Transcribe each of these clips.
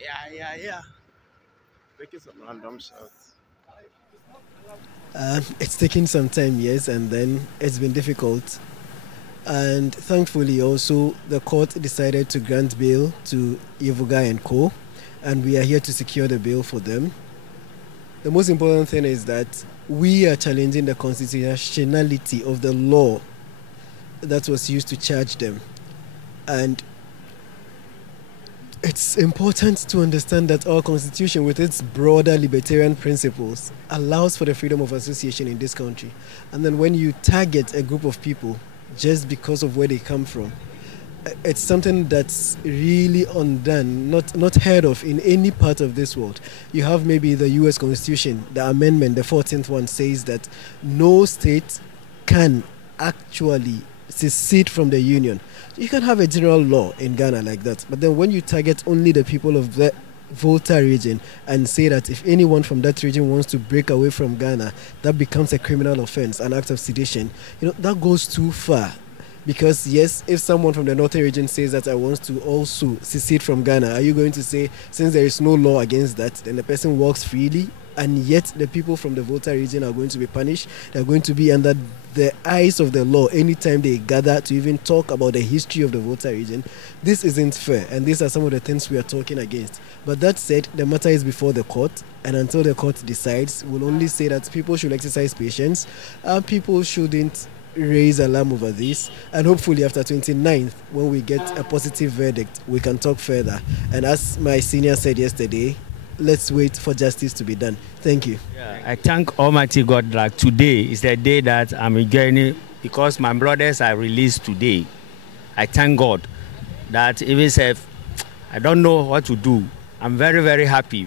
Yeah. Making some random shots. It's taken some time, yes, and then it's been difficult. And thankfully, also, the court decided to grant bail to Yevuga and Co., and we are here to secure the bail for them. The most important thing is that we are challenging the constitutionality of the law that was used to charge them. And it's important to understand that our constitution, with its broader libertarian principles, allows for the freedom of association in this country. And then when you target a group of people just because of where they come from, it's something that's really undone, not heard of in any part of this world. You have maybe the US Constitution, the amendment, the 14th one says that no state can actually secede from the union. You can have a general law in Ghana like that, but then when you target only the people of the Volta region and say that if anyone from that region wants to break away from Ghana, that becomes a criminal offense, an act of sedition, that goes too far. Because yes, if someone from the northern region says that I want to also secede from Ghana, are you going to say, since there is no law against that, then the person walks freely, and yet the people from the Volta region are going to be punished? They're going to be under the eyes of the law anytime they gather to even talk about the history of the Volta region. This isn't fair, and these are some of the things we are talking against. But that said, the matter is before the court, and until the court decides, we'll only say that people should exercise patience, and people shouldn't raise alarm over this, and hopefully after 29th, when we get a positive verdict, we can talk further. And as my senior said yesterday, let's wait for justice to be done. Thank you. I thank Almighty God that today is the day that I'm enjoying, because my brothers are released today. I thank God that even if I don't know what to do, I'm very, very happy,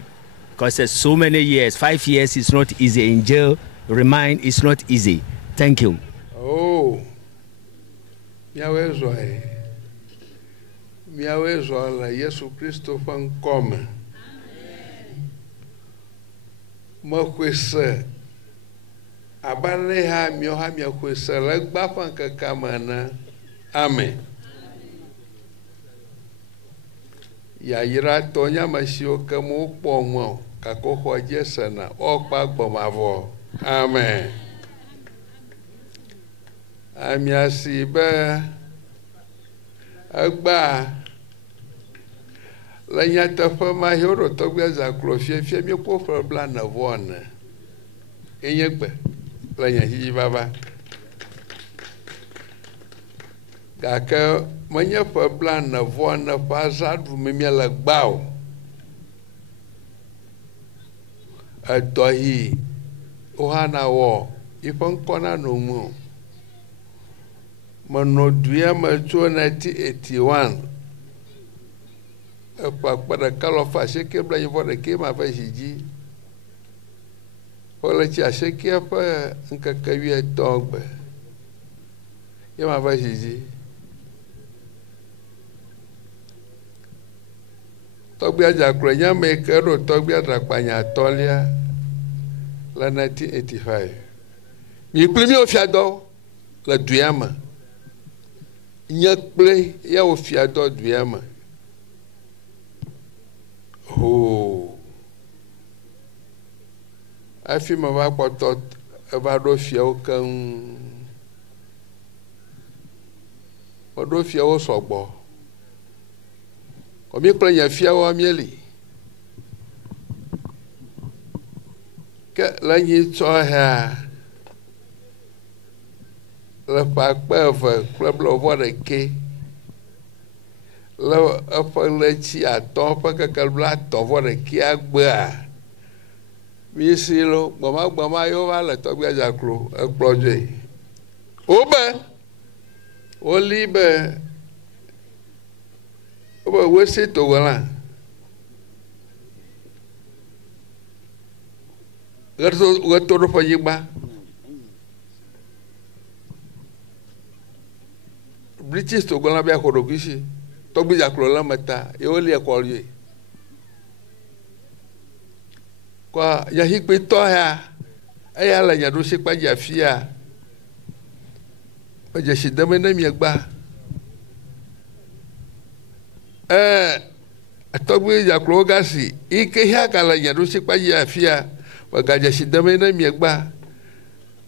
because there's so many years. 5 years is not easy in jail. Remind is not easy. Thank you. Oh, miawezwa la Yesu Kristo fankome. Makwese abane ha mioha miakwese la gbafan kakamana. Amen. Ya yira tonya masio kamo pomo kakoko jesana okpa gbomavo. Amen. Amiasi be agba la nyata fa ma hero to gbe za klofie fie mi ko for plan na one enyegbe la nya hi baba gaka manya fa plan na one pa za du mi la gbao atohi ohana wo ifon kona no mu Monoduya macho 1981 para kalofa sheke bla yivo de ke ma fa hiji wala chi asheke pa nkakawi togbe ye ma fa hiji togbe aja kronya me kero togbe adrapanya tolia la 1985 mi plimi ofiado la duyama nyakple ya ofiado duyama. Oh, afi ma va kpoto va do fiao kan o do fiao sogbo o mi planya fiao mieli ka la ni to ha la pa pa fa club lo vore ke la apa le chi ato pa ka kalbla to vore ke agba mi silo gbama yo va le to gbe jakro e proje obe olibe obe we se to wala gato ro fa yigba British to gona bia korogishi to gbe jakro la mata e o le ko ye kwa ya hikpe to ha aya la nya do se pa ja fia o je si dame na mi gba Togbe Jakro Gassi, Ike Hakala Yarusipa Yafia, Wagajashi Damena Miegba.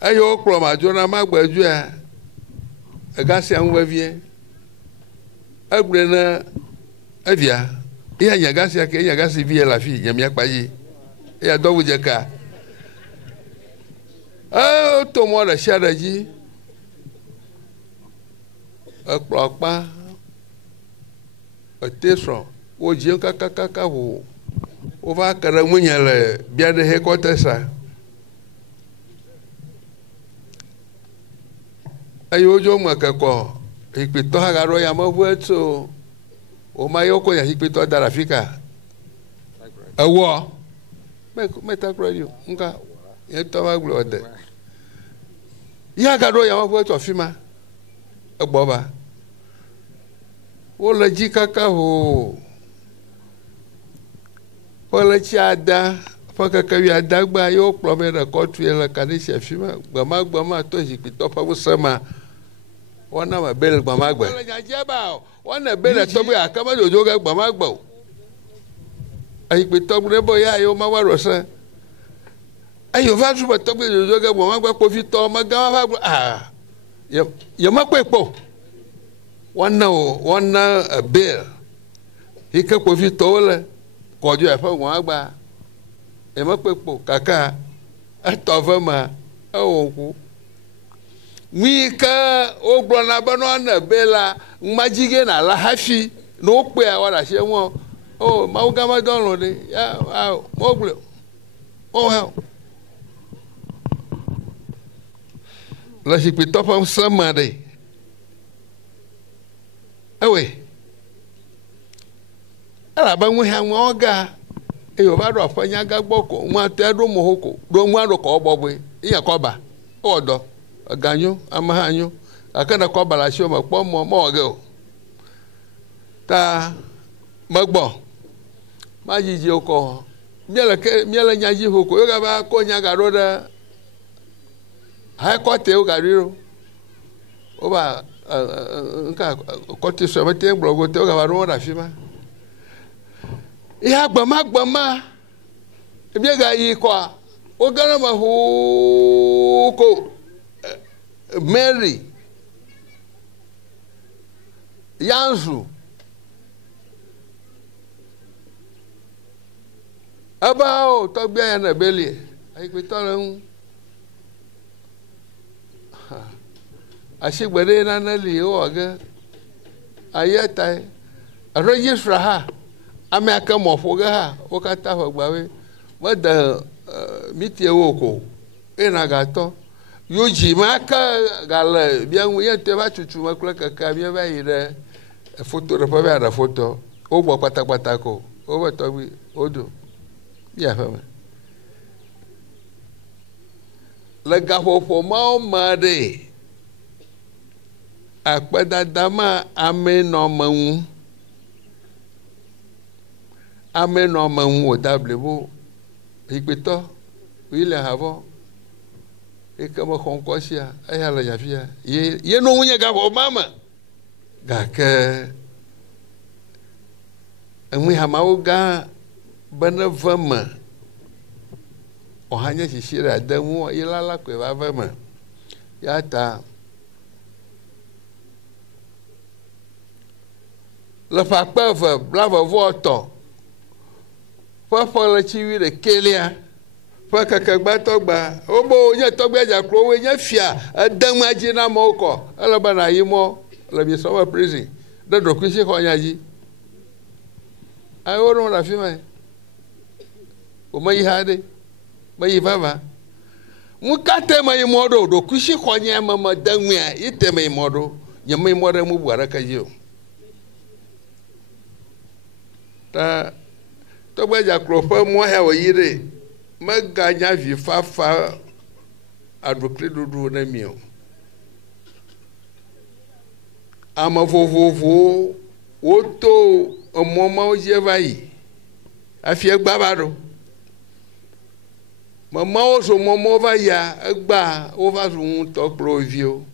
Ayo Kroma, Jonah Magua, Agassi and Wavie. Abrena Avia, Yagasia, Yagasi Via La Fille, Yamiapayi, Yado Jaka. Oh, Tomora Shadaji. A clock, a testron. O dia kakakaka o va caramunha le bia de recotessa aí hoje o macaco repito agora ya mavueto o maior coisa repito da África awo meta croio nunca então a glória e agora ya mavueto fima a boba o la dica carro Ola chiada, faka kawia dagba yo plomera kotu ela kanisha fima, gbama to jipito pa busama. Wana mabele gbama gba. Ola nyajaba, wana bele tobe akama jojoga gbama gba. Ayipito brebo ya yo mawarosa. Ayo va juba tobe jojoga gbama gba ko fito magama fa yo makwepo. Wana bele. Hika ko fito le. Kọjú ẹ̀fọ́ wọn àgbà ẹ̀mọ́ pẹ̀pọ̀ kàkà ẹ̀tọ́fẹ́ mà ẹ̀wọ̀n kú. Wí ká ó gbọ́n náà bẹ́ẹ̀ náà nà bẹ́ẹ̀ la ńmájígé nà láhàfí ní ó pè àwọn àṣẹ wọn ó máa ń gámá dọ́rùn ni mọ́ gbìlẹ̀ mọ́ wá. Lọ́sibí tọ́fọ́ sẹ́mà dẹ̀ ẹ̀wẹ̀. Ela ba nwe ha nwe oga eyo ba do afanya ga gboko nwa te do mohoko do nwa do ko gbogbe iya ko ba odo ganyo amahanyo akana ko bala shi o ma po mo oge o ta magbo ma jiji oko miele nyaji hoko yo ga ba ko nya ga ro da ha ko te o ga riro o ba nka ko ti so mete gbrogo te o ga ba ro da fi ma ya gbama ebi ga yi kwa o gara ma ko Mary Yanzu aba o to gbe ya na beli ai pe to ran asigbere na na li o ga ayeta registra ha ame aka mofoga ha okata hogbawe wada mitie woko ina gato yoji maka gala bia nwe te ba chuchu makula kaka bia ba ire photo re pa ba photo o gbo patapata ko o ba to bi odo ya fa la gafo ma o made apada dama ame no mawu Amen no man wo dable bo ikpeto ile havo e kama konkosia ayala yafia ye no wunya ga bo mama ga ke enwi hamawo ga bana vama o hanya shishira damu ilala kwe ba vama yata la fa pava bravo voto Fafala chiwi de kelia fa kakagba togba obo nya togba ja kro we nya fia adan maji na moko ala bana yimo la bi so wa prison da do ku se ko nya ji ai woro la fi mai o mai hade mai baba mu kate mai modo do ku se ko nya mama danwa ite mai modo nya mai modo mu buara ka ji o ta Togba jakrofa mo ha oyire maganya vi fafa adokre dudu na mio ama fofofo oto omoma oje vai afie gbabaro mama oso momo va ya gba o va sun to provio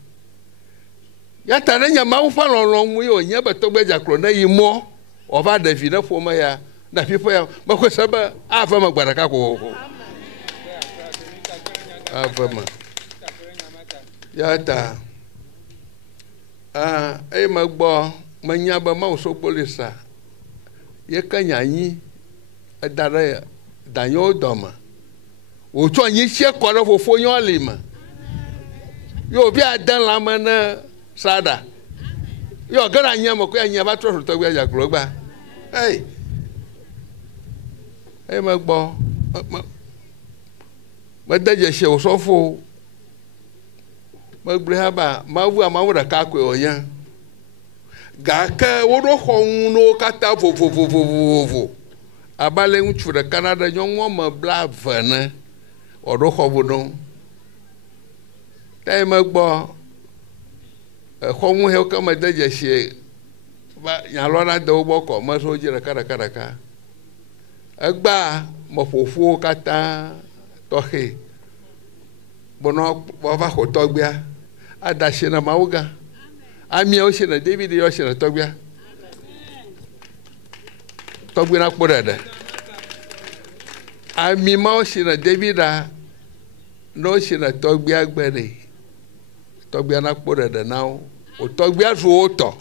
ya tare nya ma ufa lolon mu yo nya be togba jakro na yimo ova David na foma ya na people ya makwesaba ava magbaraka ko ava yata ai magbo manya ba ma so polisa ye kanyanyi adara danyo doma o to anyi hye koro fofo nyo lima yo bi adan la mana sada yo gara anya mako anya ba tro to gba ja kro gba hey magbo ma daje she o sofo magbrehaba mawu amawu da ka kwe onya gaka wodo khonu kata vo abale nchu da Canada nyonwo ma bla vana odo khobudo tay magbo khonu he ka ma daje she ba nyalona do boko ma so jira karaka agba mo fofo kata tohe bono baba ko togbia adashe na mauga ami o se na David yo se na togbia na kporada ami ma o se na David no se na togbia gbere togbia na kporada now o togbia zo to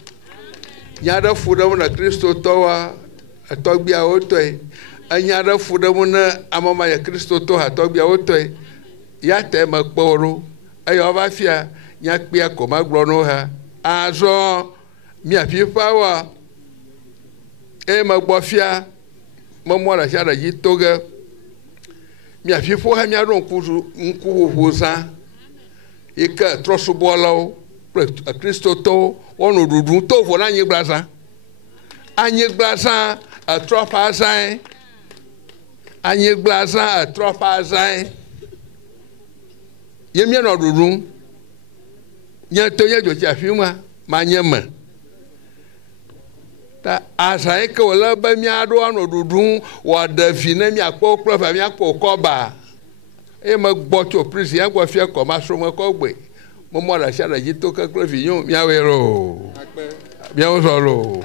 nyada fuda na Kristo towa togbia o to anyada fuda na amama ya Kristo to ha togbia o to ya te makporo ayo ba fia nya kpia ko magro no ha azo mi afifa wa magbo fia momo la shara yitoga mi afifo ha mi aron nku hoza ika trosu bolo Kristo to wonu dudun to fo na anyi glaza a tropa zai anyi glaza a tropa zai yemi no dudun nya to ye jo ti afima ma nyema ta asai ke wala ba mi ado ano dudun wa da fi na mi akpo profa mi akpo koba ma gbo to prison ya gbo fi ko ma so mo ko gbe mo mo la sha la ji to ka kro fi yun mi awero mi awo so lo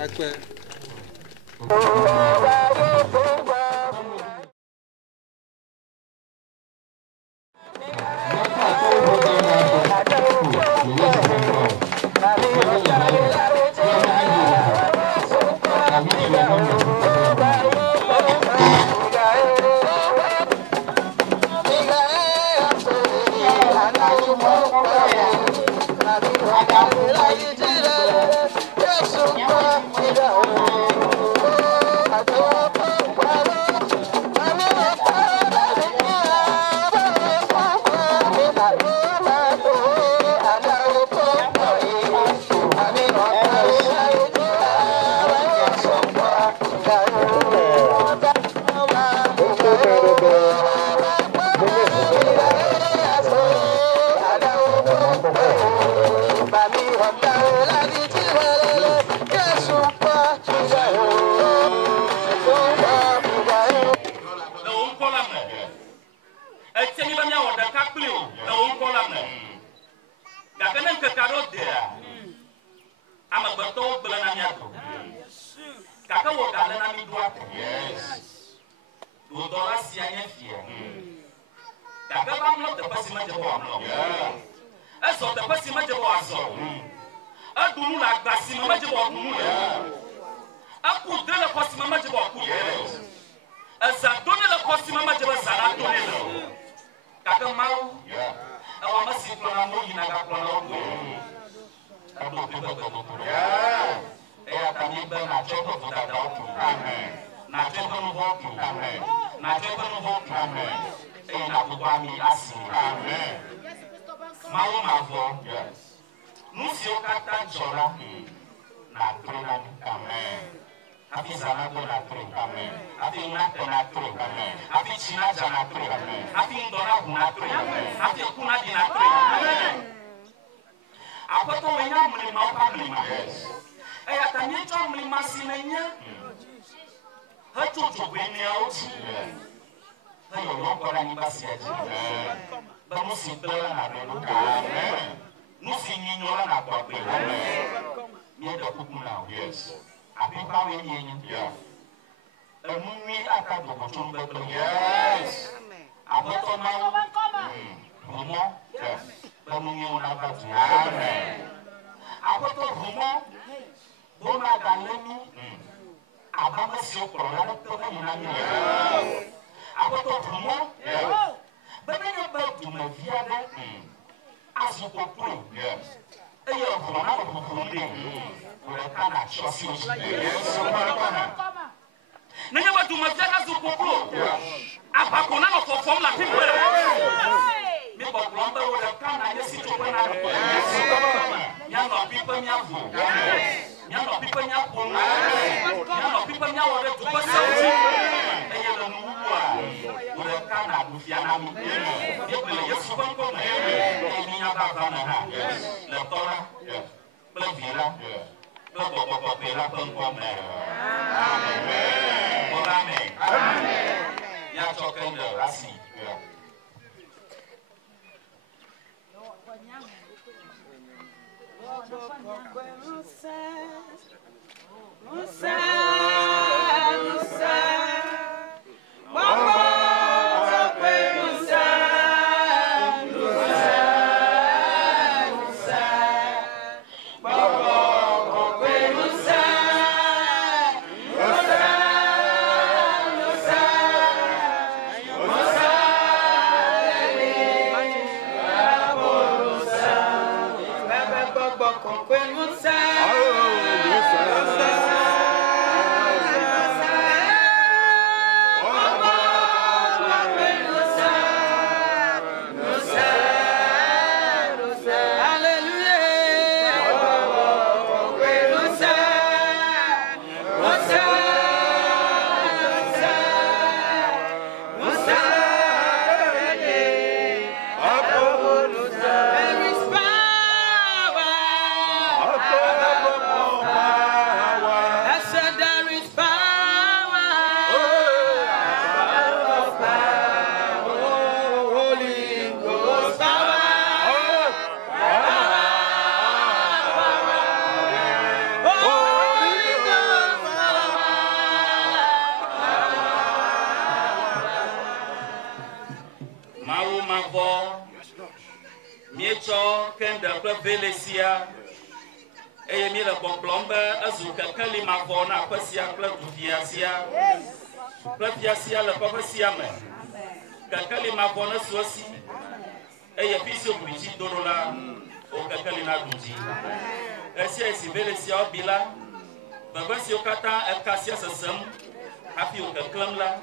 Apipa we ni. Emumi aka do botum bebe. Yes. Aboto na. Humo. Yes. Bemumi una batu. Amen. Aboto humo. Boma dalemi. Abama sio problema toka nyinani. Yes. Aboto humo. Yes. Bebe yo batu me viade. Asuko pro. Yes. Eyo humo na humo. Urekana chosi. Yes. Nanya watu mafia su poplo. Apa kona no for form la timbre. Me ba kulamba urekana yesi chokwa na. Nyano pipa nyavu. Nyano pipa nyavu. Nyano pipa nyavu de tu pasa uti. Eyo no muwa. Urekana dufia na mi. Yepele yesu banko na. Ni nyaba bana na. Le tola. Le vila. Le popo pela banko na. Amen. Amen. Amen. Ya talking the Rasi. Velesia Emile Bomblombe Azuka Kalima Vona Pasia Platufiasia Platiasia le Papasiame Kakalima Vona Sosi Eyapisio Buji Dorola O Kakalina Buji Esia si Velesia Bila Babasio Kata El Cassia Sasam Happy Okaklamla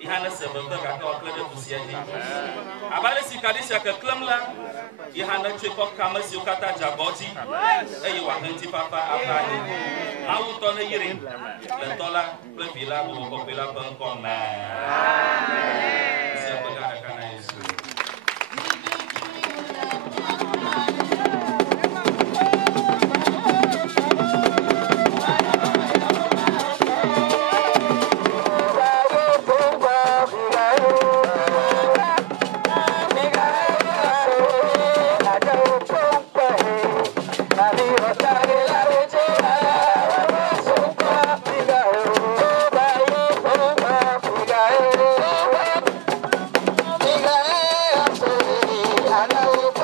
Ihana Sebaba Kaka Klade Busiaji Abale si Kadisha Kaklamla Ihana Chipo Kamas Yukata Jaboti, Eyu Wahenti Papa Apani, Mautona Yirin, Lentola, Plevilla, Popula Pancom. I know